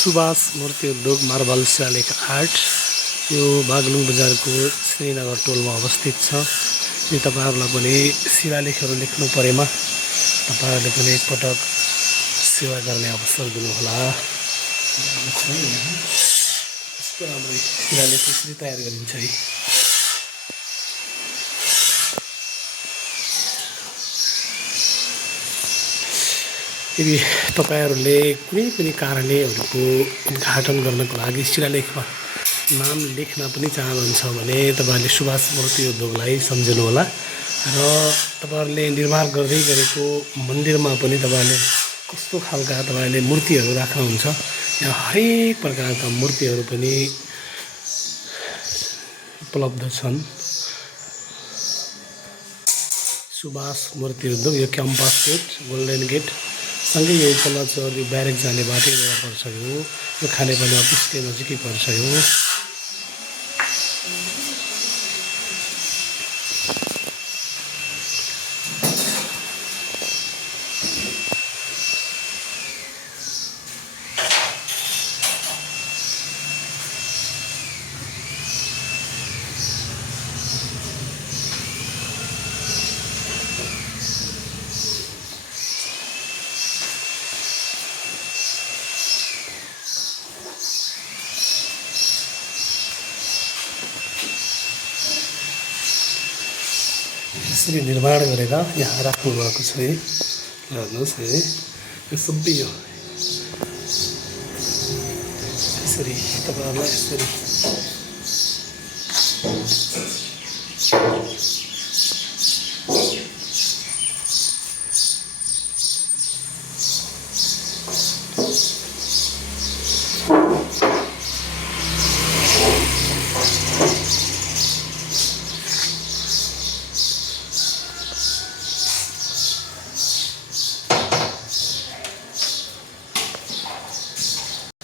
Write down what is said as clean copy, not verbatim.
सुभाष मूर्ति उद्योग मार्बल शिलालेख आर्ट यो बागलुङ बजारको श्रीनगर टोलमा अवस्थित छ। यो तपाईहरुलाई पनि शिलालेखहरू लेख्नु परेमा तपाईहरुले पनि एकपटक सेवा गर्ने अवसर दिनुहोला। यस्तो राम्रो शिलालेख यसरी तयार गरिन्छ है। यदि तपाईहरुले कुनै पनि कारणले उद्घाटन गर्नको लागि शिलालेखमा नाम लेख्न पनि चाहनुहुन्छ भने तपाईहरुले सुभाष मूर्ति उद्योगलाई सम्झनु होला र तपाईहरुले निर्माण गर्दै गरेको मन्दिरमा पनि तपाईहरुले कस्तो खालका तपाईहरुले मूर्तिहरू राख्नुहुन्छ, यहाँ हरेक प्रकारका मूर्तिहरू पनि उपलब्ध छन्। सुभाष मूर्ति उद्योग यो क्याम्पस गेट, गोल्डन गेट सँगै यो तल चौरी ब्यारेक जाने बाटोमा पर्छ। यो खानेपानी अफिसको नजिकै पर्छ। यो यसरी निर्माण गरेर यहाँ राख्नु भएको छ है। हेर्नुहोस् है, यो सबै हो यसरी तपाईहरुलाई यसरी